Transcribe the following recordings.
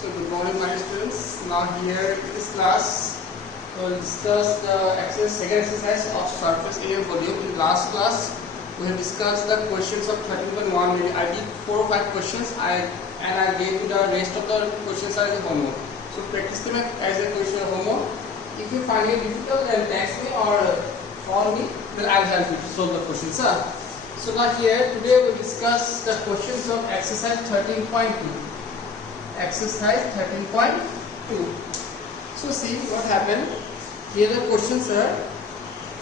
So good morning my students. Now here in this class we will discuss the second exercise of surface area volume. In last class we have discussed the questions of 13.1. I did 4 or 5 questions and I gave you the rest of the questions as a homework. So practice them as a question homework. If you find it difficult then text me or call me, then I will help you to solve the questions. So now here today we will discuss the questions of exercise 13.2. Exercise 13.2. So see what happened. Here the questions are.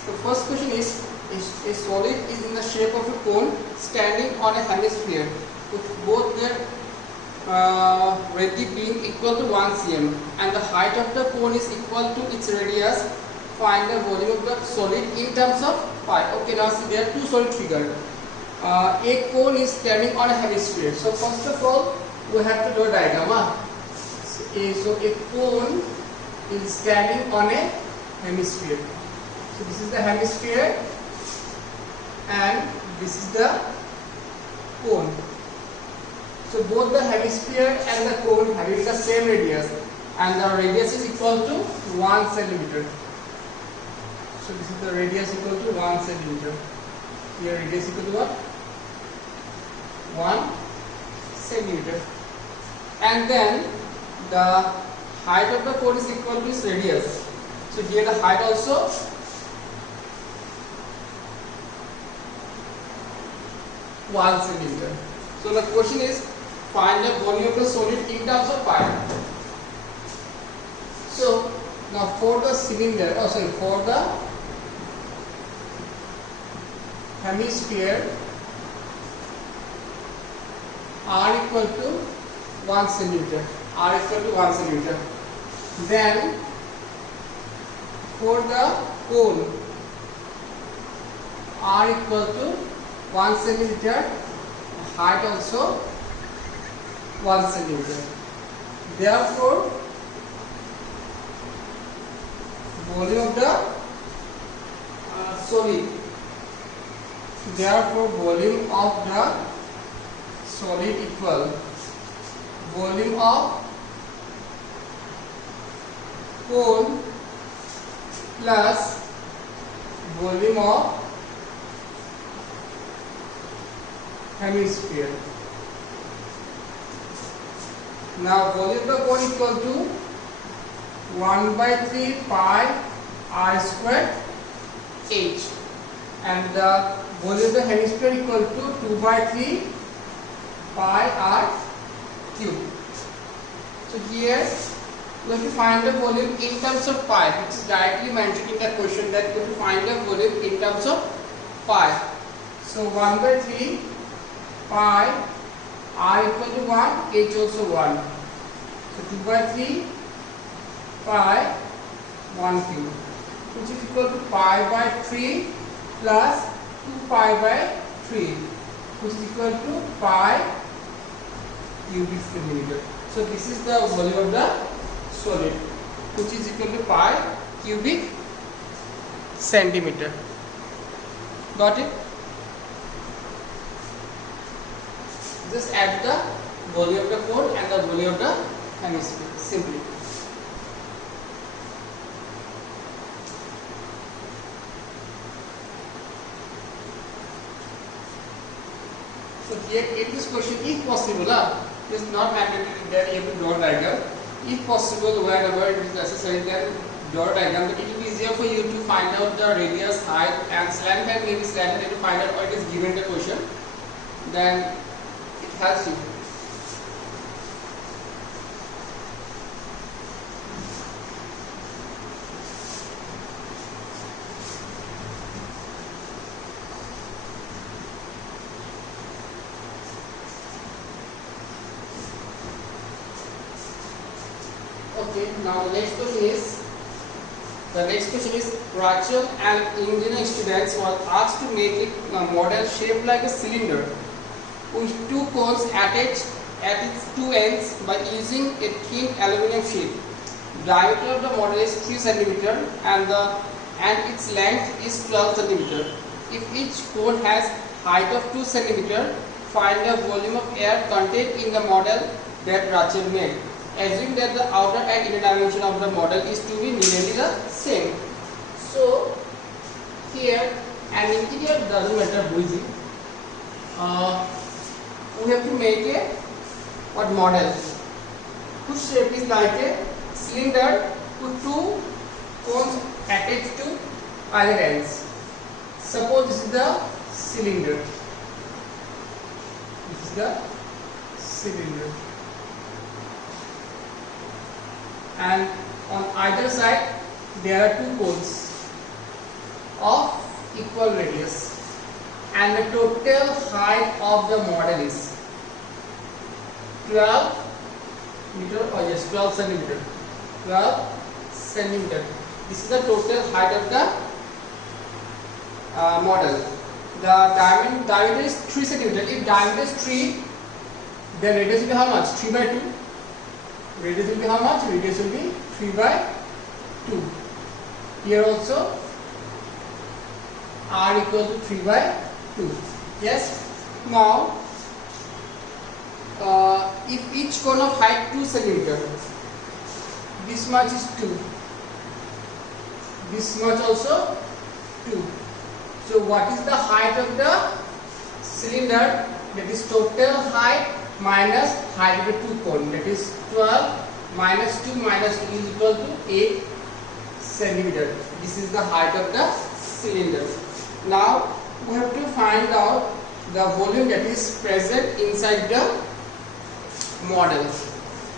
The first question is a solid is in the shape of a cone standing on a hemisphere with both their radius being equal to 1 cm and the height of the cone is equal to its radius. Find the volume of the solid in terms of pi. Okay, now see there are two solid figures. A cone is standing on a hemisphere. So first of all we have to draw a diagram. So a cone is standing on a hemisphere. So this is the hemisphere and this is the cone. So both the hemisphere and the cone having the same radius and the radius is equal to 1 centimeter. So this is the radius equal to 1 centimeter. Here radius equal to what? 1 centimeter. And then the height of the cone is equal to its radius. So here the height also one centimeter. So the question is find the volume of the solid in terms of pi. So now for the cylinder, for the hemisphere, r equal to 1 centimeter. R equal to 1 centimeter. Then for the cone, r equal to 1 centimeter, height also 1 centimeter. Therefore, volume of the solid. Therefore, volume of the solid equal volume of cone plus volume of hemisphere. Now volume of the cone equal to 1 by 3 pi r square h and the volume of the hemisphere equal to 2 by 3 pi r cube. So here we have to find the volume in terms of pi, which is directly mentioned in the question that we have to find the volume in terms of pi. So 1 by 3 pi r equal to 1, h also 1. So 2 by 3 pi 1 cube, which is equal to pi by 3 plus 2 pi by 3, which is equal to pi cubic centimeter. So this is the volume of the solid, which is equal to pi cubic centimeter. Got it? Just add the volume of the cone and the volume of the hemisphere simply. So here in this question, if possible, it is not mandatory that you have to draw a diagram. If possible, wherever it is necessary, then draw a diagram. But it will be easier for you to find out the radius, height, and slant height may be slant height to find out what is given in the question. Then it helps you. Okay, now the next question is Rachel and engineering students were asked to make a model shaped like a cylinder with two cones attached at its two ends by using a thin aluminum sheet. Diameter of the model is 3 cm and its length is 12 cm. If each cone has height of 2 cm, find the volume of air contained in the model that Rachel made. assume that the outer and inner dimension of the model is to be nearly the same. So here an interior doesn't matter who is it. We have to make a what model whose shape is like a cylinder with two cones attached to either ends. Suppose this is the cylinder. This is the cylinder, and on either side there are two cones of equal radius, and the total height of the model is 12 meter, or yes, 12 centimeter. 12 centimeter. This is the total height of the model. The diameter is 3 centimeter. If diameter is 3, then radius will be how much? 3 by 2. Radius will be how much? Radius will be 3 by 2. Here also r equal to 3 by 2. Yes. Now, if each cone of height 2 centimeter, this much is 2. This much also 2. So what is the height of the cylinder? That is total height minus height of the two cone. That is 12 minus 2 minus 2 is equal to 8 centimeter. This is the height of the cylinder. Now we have to find out the volume that is present inside the model.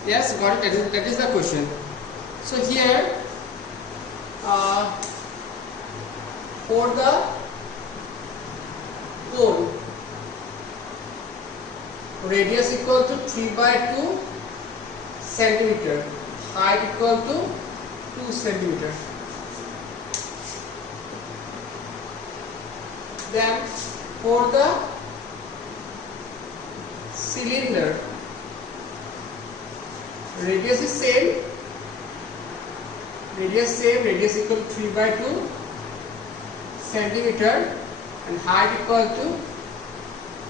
Yes, got it. That is the question. So here for the cone, radius equal to 3 by 2 centimeter, height equal to 2 centimeter. Then for the cylinder, radius is same, radius equal to 3 by 2 centimeter, and height equal to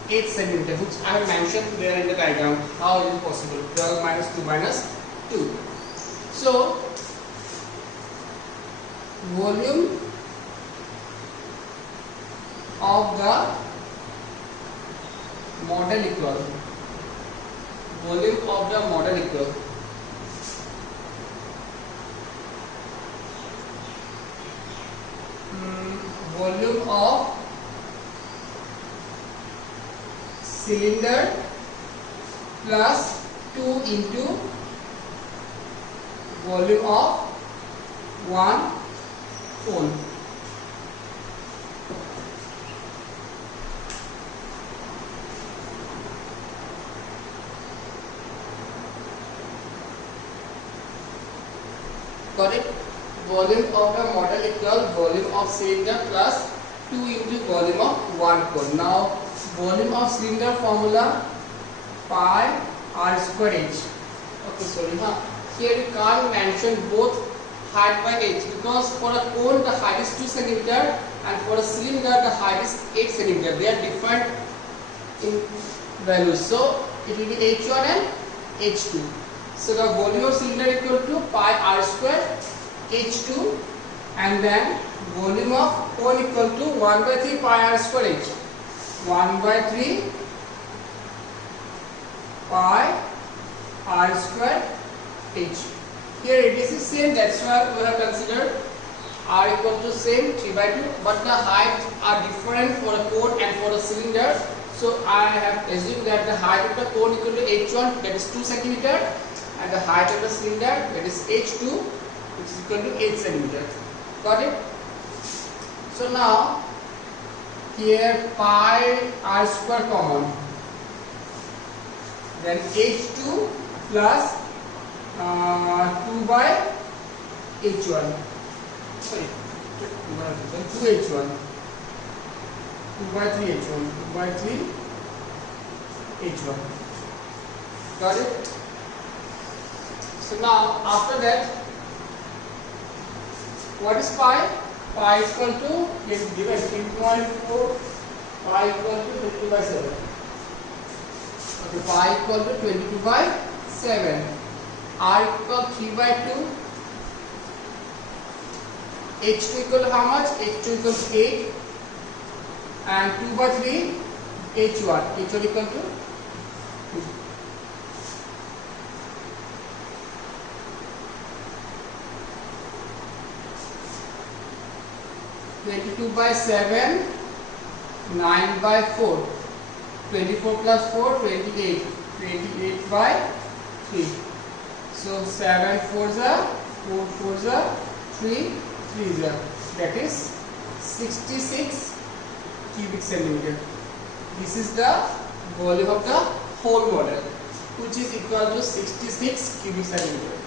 8 centimeter, which I have mentioned there in the diagram. How is it possible? 12 minus 2 minus 2. So volume of the model equal, volume of the model equal volume of cylinder plus 2 into volume of one cone. Got it? Volume of the model equal volume of cylinder plus 2 into volume of one cone. Now volume of cylinder formula pi r square h. Okay, sorry, here you can't mention both height by h, because for a cone the height is 2 centimeter and for a cylinder the height is 8 centimeter. They are different in values, so it will be h1 and h2. So the volume of cylinder equal to pi r square h2, and then volume of cone equal to 1 by 3 pi r square h. 1 by 3 pi r square h. Here it is the same, that's why we have considered r equal to same 3 by 2, but the heights are different for a cone and for a cylinder. So I have assumed that the height of the cone equal to h1, that is 2 centimeter, and the height of the cylinder, that is h2, which is equal to 8 centimeter. Got it? So now here pi r square common, then h2 plus 2 by h1, sorry, 2 h1, 2 by 3 h1, 2 by 3 h1. Got it? So now after that, what is pi? Pi equal to, given 3.4, pi equal to 22 by 7. Okay, pi equal to 22 by 7. R equal 3 by 2. H2 equal how much? H2 equals 8 and 2 by 3 H1. H1 equal to 22 by 7, 9 by 4, 24 plus 4, 28, 28 by 3. So 7 4s are 4 4s are 3 3s are, that is 66 cubic centimeter. This is the volume of the whole model, which is equal to 66 cubic centimeter.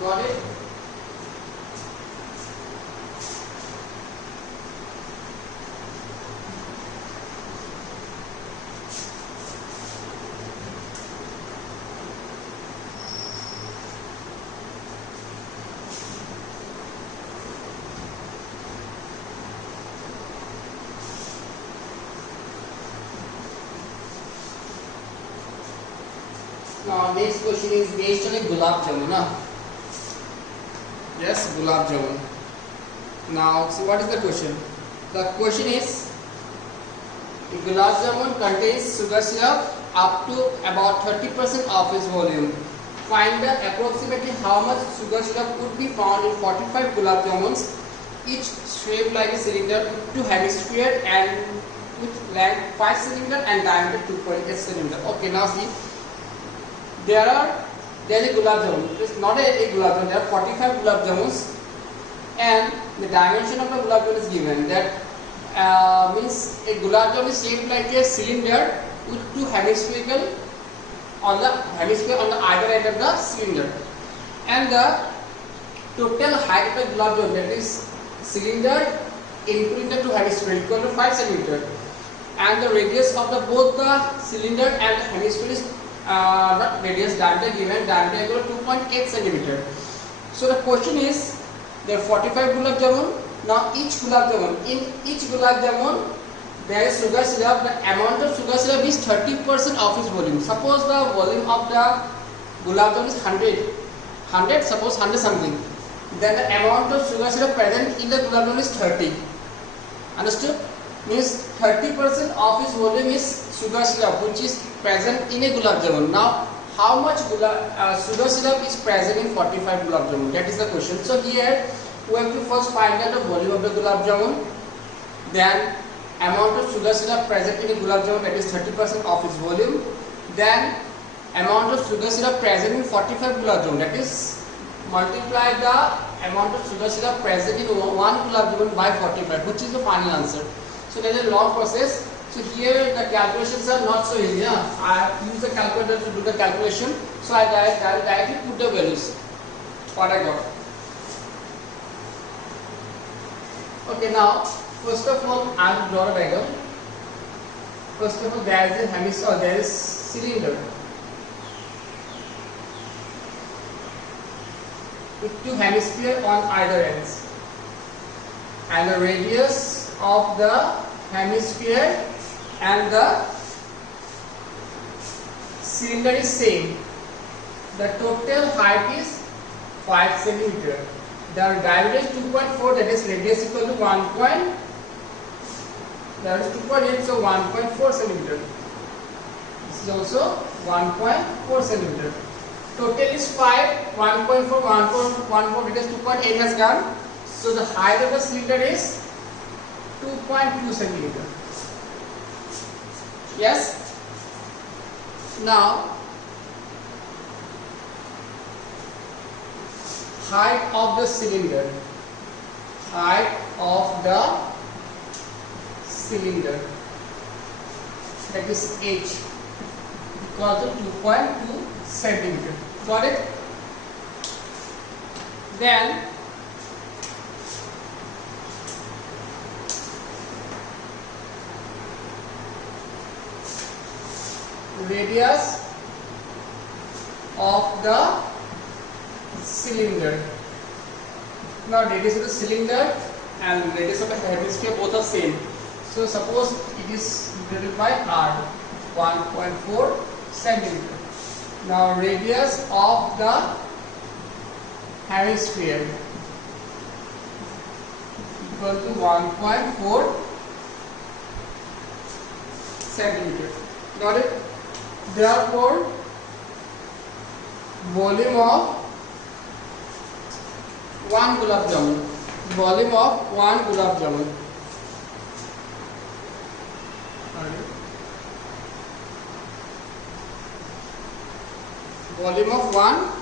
Got it? Now next question is based on a gulab jamun. Yes, gulab jamun. Now, see what is the question? The question is, a gulab jamun contains sugar syrup up to about 30% of its volume. Find the approximately how much sugar syrup would be found in 45 gulab jamuns, each shaped like a cylinder with two hemispheres and with length 5 cm and diameter 2.8 cm. Okay, now see, there is a gulab jamun. It is not a gulab jamun. There are 45 gulab jamuns, and the dimension of the gulab jamun is given. That means a gulab jamun is shaped like a cylinder with two hemispheres on the either end of the cylinder, and the total height of the gulab jamun, that is cylinder including the two hemispheres, equal to 5 cm, and the radius of the both the cylinder and the hemisphere is not radius, diameter given, diameter equal to 2.8 cm. So the question is, there are 45 gulab jamun. Now in each gulab jamun there is sugar syrup. The amount of sugar syrup is 30% of its volume. Suppose the volume of the gulab jamun is 100, suppose 100 something. Then the amount of sugar syrup present in the gulab jamun is 30. Understood? Means 30% of its volume is sugar syrup, which is present in a gulab jamun. Now, how much sugar syrup is present in 45 gulab jamun? That is the question. So here we have to first find out the volume of the gulab jamun, then amount of sugar syrup present in a gulab jamun, that is 30% of its volume, then amount of sugar syrup present in 45 gulab jamun, that is multiply the amount of sugar syrup present in one gulab jamun by 45, which is the final answer. So there is a long process. So here the calculations are not so easy. I use the calculator to do the calculation. So I directly put the values. What I got. Okay, now first of all I will draw a diagram. First of all, there is a hemisphere, there is cylinder with two hemispheres on either ends, and the radius of the hemisphere and the cylinder is same. The total height is 5 cm. The diameter is 2.4, that is radius equal to 1. That is 2.8, so 1.4 cm. This is also 1.4 cm. Total is 5, 1.4, 1.4, because 2.8 has gone. So the height of the cylinder is 2.2 cm. Yes. Now, height of the cylinder. Height of the cylinder, that is h, equal to 2.2 centimeter. Got it? Then radius of the cylinder. Now radius of the cylinder and radius of the hemisphere both are same. So suppose it is divided by r, 1.4 centimeter. Now radius of the hemisphere equal to 1.4 centimeter. Got it? Therefore, volume of 1 gulab jamun. Volume of 1 gulab jamun. Volume of 1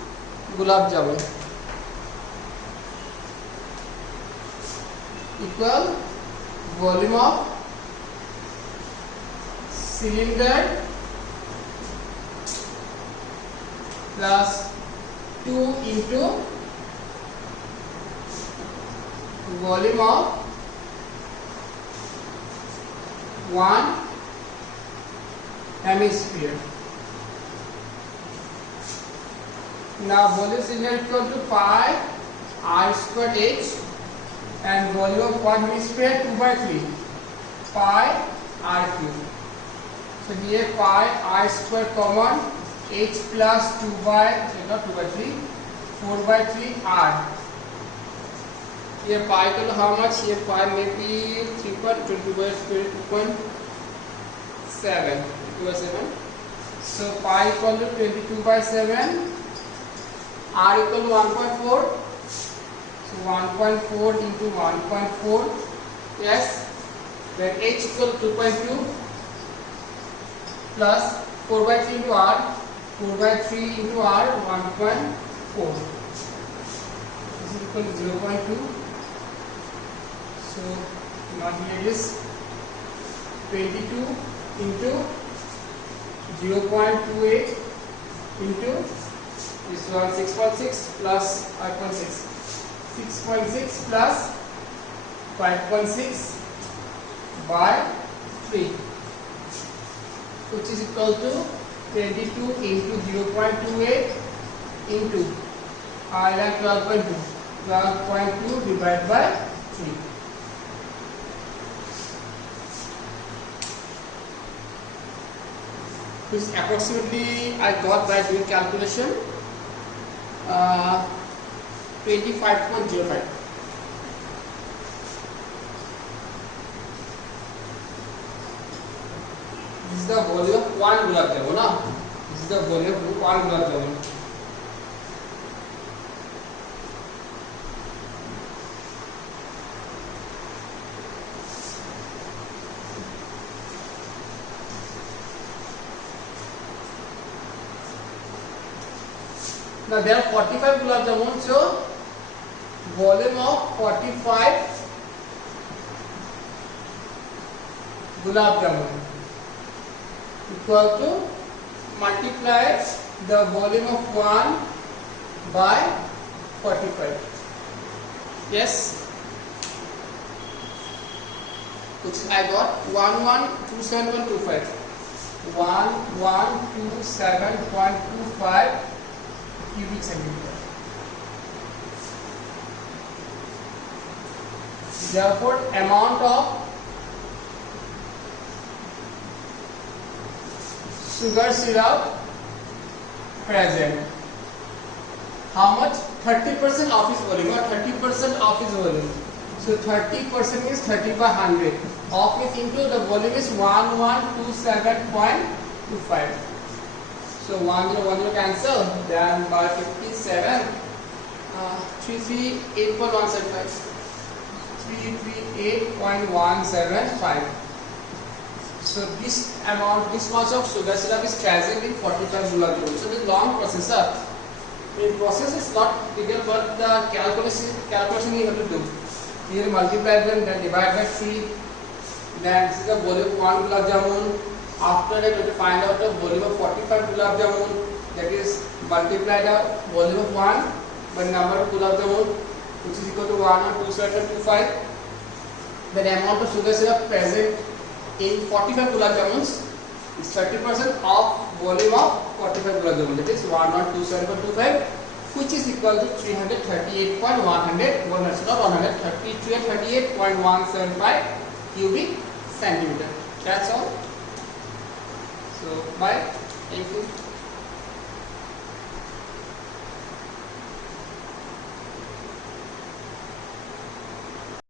gulab jamun equal volume of cylinder plus 2 into volume of 1 hemisphere. Now volume cylinder equal to pi r square h and volume of 1 hemisphere 2 by 3 pi r cube. So here pi r square common, h plus 2 by, not 2 by 3, 4 by 3 r. Here pi equal to how much? Here pi may be 3.22 by 22.7. 22 by 7. So pi equal to 22 by 7. R equal to 1.4. So 1.4 into 1.4. Yes. Then h equal to 2.2 plus 4 by 3 into r. 4 by 3 into r, 1.4. This is equal to 0.2. So now here is 22 into 0.28 into this one 6.6 plus 5.6. 6.6 plus 5.6 by 3, which is equal to 22 into 0.28 into I like 12.2. 12.2 divided by 3. Which approximately I got by doing calculation 25.05. This is the volume of 1 gulab jamun. This is the volume of 1 gulab jamun. Now there are 45 gulab jamun, so volume of 45 gulab jamun equal to multiply the volume of 1 by 45. Yes, which I got 1127.25. 1127.25 cubic centimeter. Therefore, amount of sugar syrup present. How much? 30% of its volume or 30% of its volume. So 30% is 30 by 100. Of it into the volume is 1127.25. So 1010 cancel. Then by 57, 338.175. 338.175. So this amount, this much of sugar syrup is present in 45 gulab jamun. So this long process. In process is not difficult, but the calculation you have to do. Here multiply them, then divide by 3. Then this is the volume of 1 gulab jamun. After that, we have to find out the volume of 45 gulab jamun. That is multiply the volume of 1 by number of gulab jamun, which is equal to 1 or 2 7 25. Then the amount of sugar syrup present in 45 gulab jamuns is 30% of volume of 45 gulab jamun. That is 1 or 2 7 25, which is equal to 338.175 cubic centimeter. That's all. So bye. Thank you.